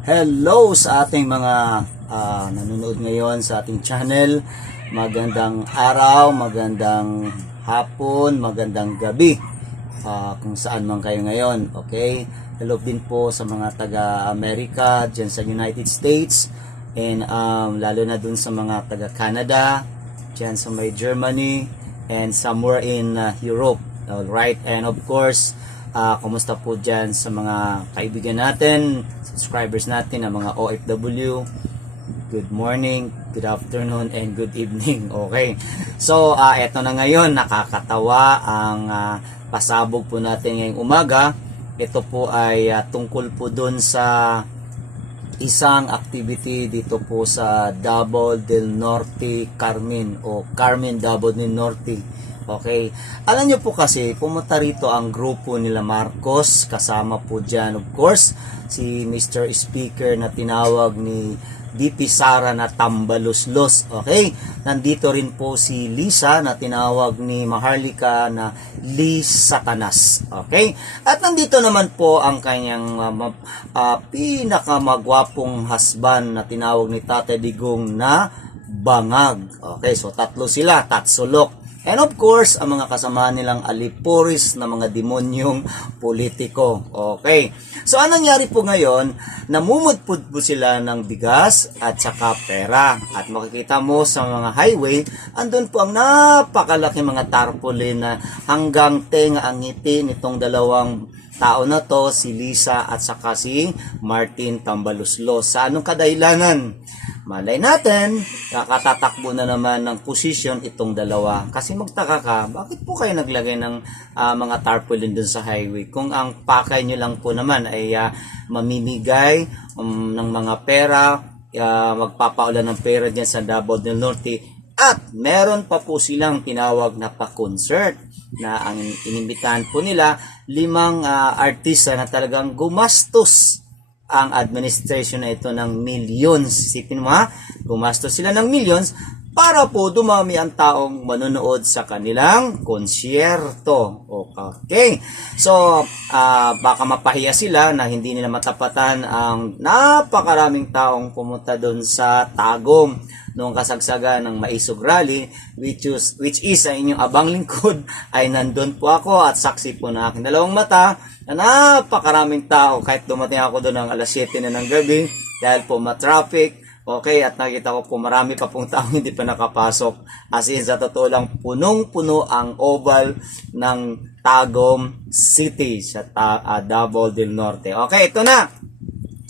Hello sa ating mga nanonood ngayon sa ating channel. Magandang araw, magandang hapon, magandang gabi kung saan man kayo ngayon. Okay? Hello din po sa mga taga-America dyan sa United States, and lalo na dun sa mga taga-Canada dyan sa may Germany, and somewhere in Europe. Alright, and of course, kumusta po dyan sa mga kaibigan natin, subscribers natin, ang mga OFW. Good morning, good afternoon, and good evening. Okay, so eto na ngayon, nakakatawa ang pasabog po natin ngayong umaga. Ito po ay tungkol po dun sa isang activity dito po sa Davao del Norte, Carmen, o Carmen Davao del Norte. Okay, alam nyo po kasi, pumunta rito ang grupo nila Marcos, kasama po dyan of course si Mr. Speaker na tinawag ni DP Sara na Tambaluslos. Okay, nandito rin po si Lisa na tinawag ni Maharlika na Lisa Satanas. Okay, at nandito naman po ang kanyang pinakamagwapong husband na tinawag ni Tate Digong na Bangag. Okay, so tatlo sila, tatsulok. And of course, ang mga kasama nilang alipuris na mga demonyong politiko. Okay. So, anong nangyari po ngayon? Namumudpud po sila ng bigas at saka pera. At makikita mo sa mga highway, andun po ang napakalaki mga tarpaulin na hanggang tenga ang ngiti nitong dalawang tao na to, si Lisa at saka si Martin Tambaluslos. Sa anong kadahilanan? Malay natin, nakatatakbo na naman ng posisyon itong dalawa. Kasi magtaka ka, bakit po kayo naglagay ng mga tarpaulin dun sa highway? Kung ang pakay nyo lang po naman ay mamimigay ng mga pera, magpapaulan ng pera dyan sa Davao del Norte, at meron pa po silang tinawag na pa-concert na ang inimbitahan po nila 5 artista na talagang gumastos ang administration na ito ng millions. Isipin mo ha, gumastos sila ng millions para po dumami ang taong manonood sa kanilang konsyerto. Okay. So, baka mapahiya sila na hindi nila matapatan ang napakaraming taong pumunta doon sa Tagum noong kasagsagan ng Maisog Rally, which is ang inyong abang lingkod ay nandun po ako at saksi po na aking dalawang mata na napakaraming tao kahit dumating ako doon ng alas 7 na ng gabi dahil po ma-traffic. Okay, at nakita ko po marami pa pong taong hindi pa nakapasok. As in, sa totoo lang, punong-puno ang oval ng Tagum City sa Davao del Norte. Okay, ito na.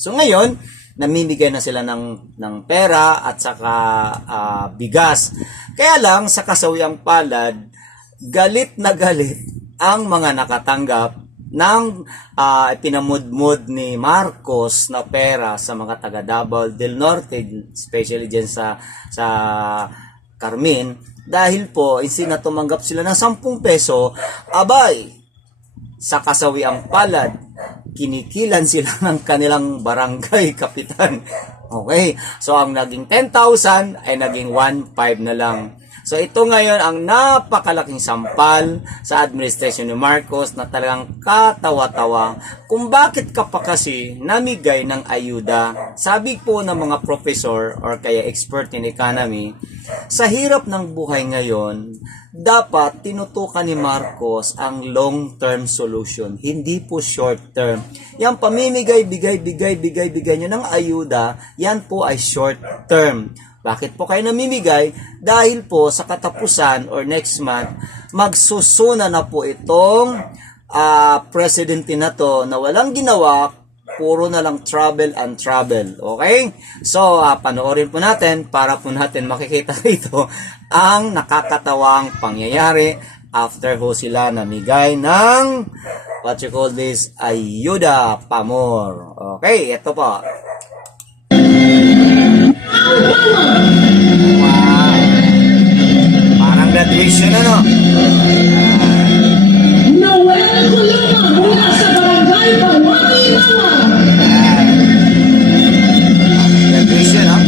So ngayon, namimigay na sila ng pera at saka bigas. Kaya lang, sa kasawiang palad, galit na galit ang mga nakatanggap ng pinamudmud ni Marcos na pera sa mga taga Davao del Norte, especially dyan sa Carmen, dahil po na tumanggap sila ng 10 peso, abay, sa kasawiang palad, kinikilan sila ng kanilang barangay kapitan. Okay, so ang naging 10,000 ay naging 1,500 na lang. So ito ngayon ang napakalaking sampal sa administrasyon ni Marcos na talagang katawa-tawa kung bakit ka pa kasi namigay ng ayuda. Sabi po ng mga professor or kaya expert in economy, sa hirap ng buhay ngayon, dapat tinutukan ni Marcos ang long-term solution, hindi po short-term. Yang pamimigay, bigay nyo ng ayuda, yan po ay short-term. Bakit po kayo namimigay? Dahil po sa katapusan or next month, magsusuna na po itong presidente na to na walang ginawa, puro na lang travel and travel. Okay? So, panoorin po natin para po natin makikita rito ang nakakatawang pangyayari after ho sila namigay ng what you call this, ayuda pamor. Okay, ito po. Wow. Parang graduation ano? Noel Kuluma mula sa barangay Pawani Mama. Graduation ha?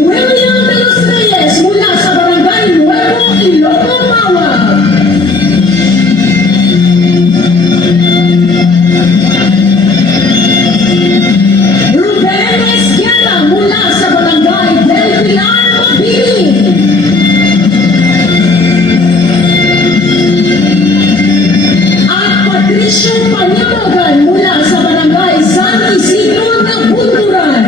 William de los Reyes mula sa barangay Nuevo Iloco Mama. panawagan mula sa Barangay San Isidro ng Bunduran.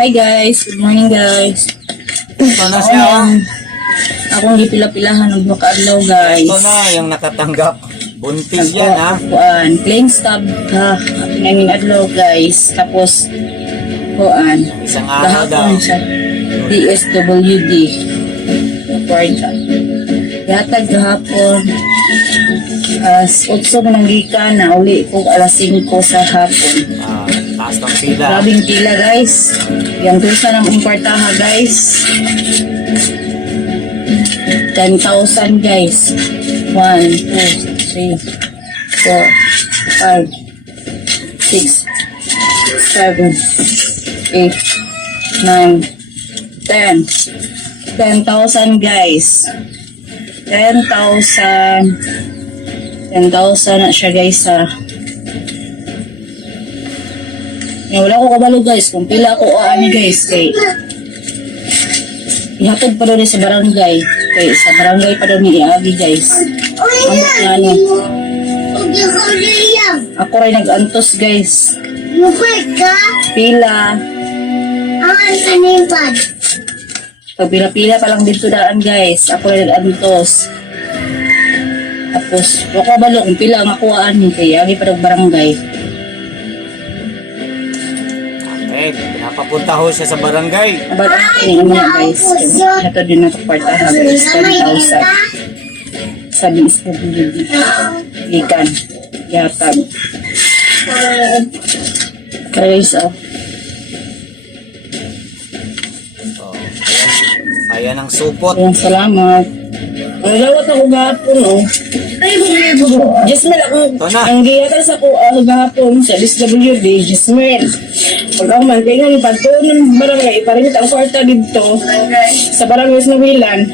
Hi guys, good morning guys. Ito na siya. Akong gipila-pilahan ng makaadlaw guys. Ito na, yung nakatanggap. Buntis yan, ha? Plain stub ha. Nanging adlaw guys. Tapos, Isang araw daw. gahapon siya. DSWD. Kwarta. Yatag gahapon. 8 ng gikan na uli ko alas 5 sa hapon. Taas ng pila. Grabing pila guys. Yang dusa ng kwartaha guys. 10,000 guys. 1, 2, 3, 4, 5, 6, 7, 8, 9, 10. 10,000 guys. 10,000 na siya guys ha. Wala ko kabalo guys kung pila ko ani guys kay ihatod pa doon sa barangay kay sa barangay pa doon ni Iagi guys. Ang ano ako rin nag-antos guys pila pag pila-pila pa lang dito daan guys ako rin nag-antos tapos wala ko kabalo kung pila ang akuhaan ni kay Iagi pa doon barangay. Pinapapunta ho siya sa barangay. Barangay niya guys. Ito din na kwartaha guys. 10,000. Sa DSWD. Ikan. Yatag. Guys, Ayan ang supot. Ayan, salamat. Ang lawat ako gahapon, oh. Jasmine, Ito na. ang giyatan sa ko gahapon sa DSWD, Jasmine. Pag ako man, kaya nga, pag doon ng barangay, parinit ang kwarta dito, sa barangay sa Nawilan,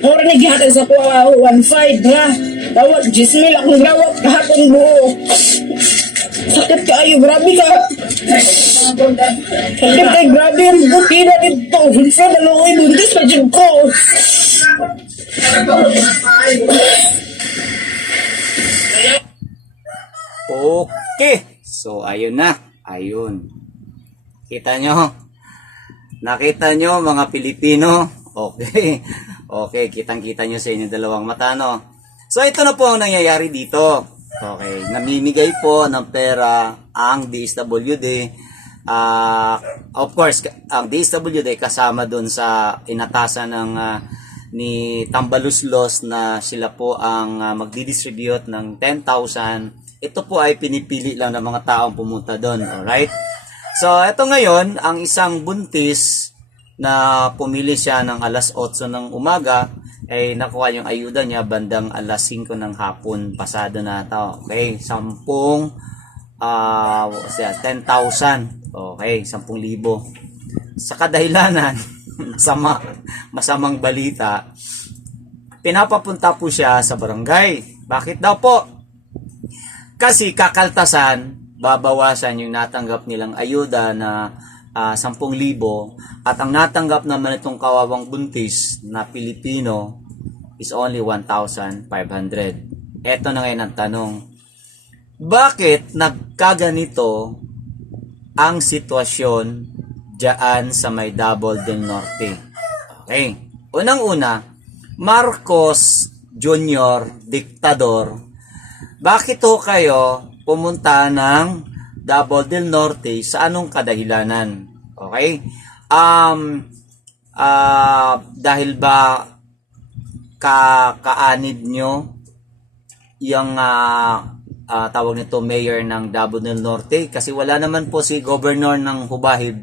mura na gihatan sa ko, 1.5 na. Dawat, Jasmine, akong gawat kahapon buo. Sakit ka ayo, grabe ka. Sakit ka, grabe yung buti na dito. Hinsa, dalawa yung buntis pa dyan ko. Okay. So, ayun na. Ayun. Kita nyo? Nakita nyo, mga Pilipino? Okay. Okay, kitang-kita nyo sa inyo dalawang mata, no? So, ito na po ang nangyayari dito. Okay. Namimigay po ng pera ang DSWD. Of course, ang DSWD kasama dun sa inatasan ng ni Tambaluslos na sila po ang magdi-distribute ng 10,000. Ito po ay pinipili lang ng mga taong pumunta doon. Alright? So, ito ngayon, ang isang buntis na pumili siya ng alas 8 ng umaga, ay nakuha yung ayuda niya bandang alas 5 ng hapon, pasado na ito. Okay? 10,000. Okay, 10,000. Sa kadahilanan, masamang balita, pinapapunta po siya sa barangay. Bakit daw po? Kasi kakaltasan, babawasan yung natanggap nilang ayuda na 10,000 at ang natanggap naman itong kawawang buntis na Pilipino is only 1,500. Eto na ngayon ang tanong. Bakit nagkaganito ang sitwasyon diyan sa may Davao del Norte? Okay. Unang-una, Marcos Jr. Diktador. Bakit ho kayo pumunta ng Davao del Norte sa anong kadahilanan? Okay? Dahil ba kaanid nyo yung tawag nito mayor ng Davao del Norte? Kasi wala naman po si governor ng Hubahib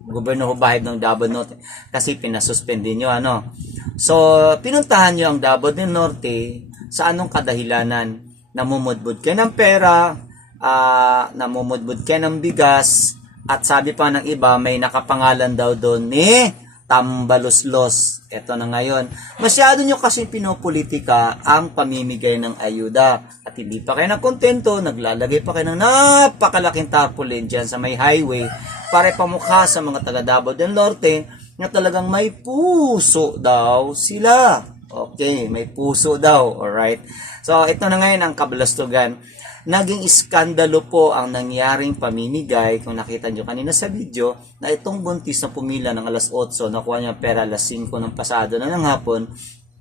ng Davao del Norte kasi pinasuspend nyo, ano. So pinuntahan nyo ang Davao del Norte sa anong kadahilanan? Namumudbud kayo ng pera, namumudbud kayo ng bigas, at sabi pa ng iba, may nakapangalan daw doon ni Tambaluslos. Ito na ngayon. Masyado nyo kasi pinopolitika ang pamimigay ng ayuda. At hindi pa kayo nakontento, naglalagay pa kayo ng napakalaking tarpaulin dyan sa may highway para ipamukha sa mga taga Davao del Norte na talagang may puso daw sila. Okay, may puso daw. Alright. So, ito na ngayon ang kabalastugan. Naging iskandalo po ang nangyaring pamimigay, kung nakita nyo kanina sa video, na itong buntis na pumila ng alas 8, nakuha niya pera alas 5 ng pasado na ng hapon,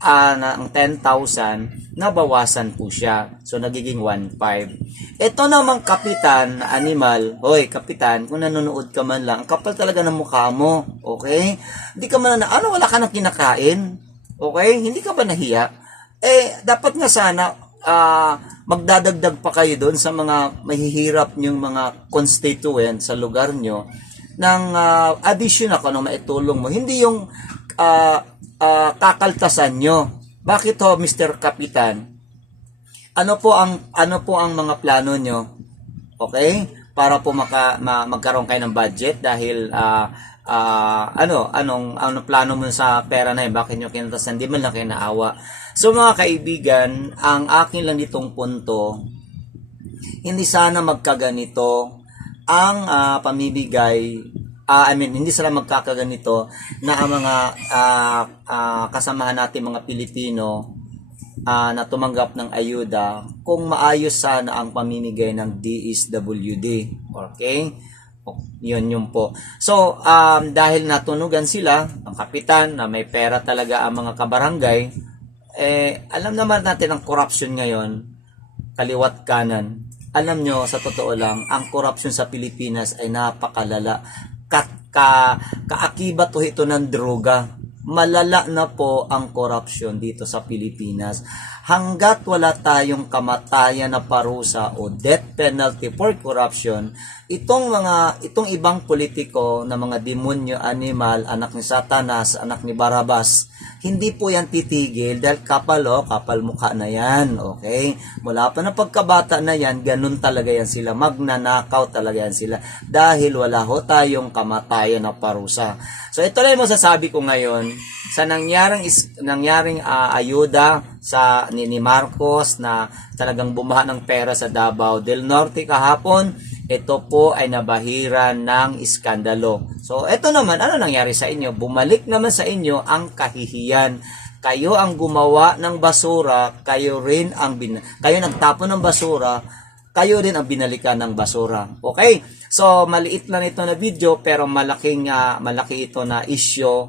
ang 10,000, nabawasan po siya. So, nagiging 1.5. Ito namang kapitan na animal, hoy, kapitan, kung nanonood ka man lang, ang kapal talaga ng mukha mo, okay? Hindi ka man wala ka nang kinakain? Okay? Hindi ka ba nahiya? Dapat nga sana, magdadagdag pa kayo doon sa mga mahihirap nyong mga constituent sa lugar nyo ng addition ako na maitulong mo. Hindi yung kakaltasan nyo. Bakit ho, Mr. Kapitan? Ano po ang mga plano nyo? Okay? Para po magkaroon kayo ng budget dahil anong plano mo sa pera na yun? Bakit nyo kinatasan? Di man lang kayo naawa. So mga kaibigan, ang akin lang ditong punto, hindi sana magkaganito ang pamibigay, hindi sana magkakaganito na ang mga kasamahan natin mga Pilipino na tumanggap ng ayuda kung maayos sana ang pamimigay ng DSWD. Okay? Yun po. So, dahil natunugan sila, ang kapitan na may pera talaga ang mga kabarangay, alam naman natin ang corruption ngayon, kaliwat kanan. Alam nyo, sa totoo lang, ang corruption sa Pilipinas ay napakalala. Kaakibat ito ng droga. Malala na po ang corruption dito sa Pilipinas. Hanggat wala tayong kamatayan na parusa o death penalty for corruption, itong ibang politiko na mga demonyo, animal, anak ni Satanas, anak ni Barabas, hindi po yan titigil dahil kapal mukha na yan, okay? Mula pa na pagkabata na yan, ganun talaga yan sila, magnanakaw talaga yan sila dahil wala ho tayong kamatayan na parusa. So ito lang yung masasabi ko ngayon sa nangyaring ayuda sa ni Marcos na talagang bumaha ng pera sa Davao del Norte kahapon. Ito po ay nabahiran ng iskandalo. So, ito naman, ano nangyari sa inyo? Bumalik naman sa inyo ang kahihiyan. Kayo ang gumawa ng basura, kayo nagtapon ng basura, kayo rin ang binalikan ng basura. Okay? So, maliit lang ito na video, pero malaki ito na issue.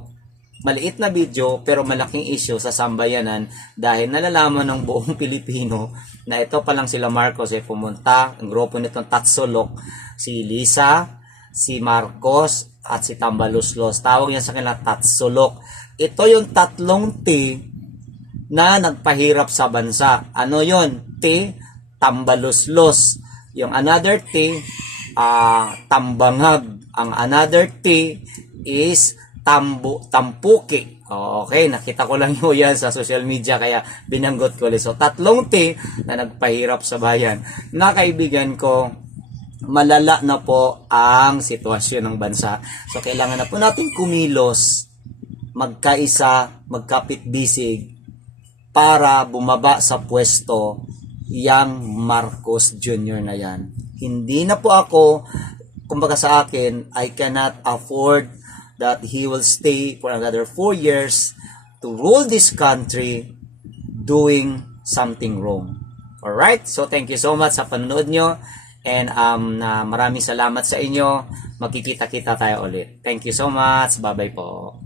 Maliit na video, pero malaking issue sa sambayanan dahil nalalaman ng buong Pilipino na ito pa lang sila Marcos pumunta, ang grupo nitong Tatsulok, si Lisa, si Marcos, at si Tambaluslos. Tawag niya sa kanila Tatsulok. Ito yung tatlong T na nagpahirap sa bansa. Ano yon? T, Tambaluslos. Yung another T, Tambangag. Ang another T is Tampuki. Okay, nakita ko lang yan sa social media kaya binanggot ko ulit. So, tatlong T na nagpahirap sa bayan. Na kaibigan ko, malala na po ang sitwasyon ng bansa. So, kailangan na po natin kumilos, magkaisa, magkapit-bisig para bumaba sa pwesto yang Marcos Jr. na yan. Hindi na po ako, kumbaga sa akin, I cannot afford that he will stay for another 4 years to rule this country doing something wrong. Alright? So, thank you so much sa panonood nyo. And maraming salamat sa inyo. Magkikita-kita tayo ulit. Thank you so much. Bye-bye po.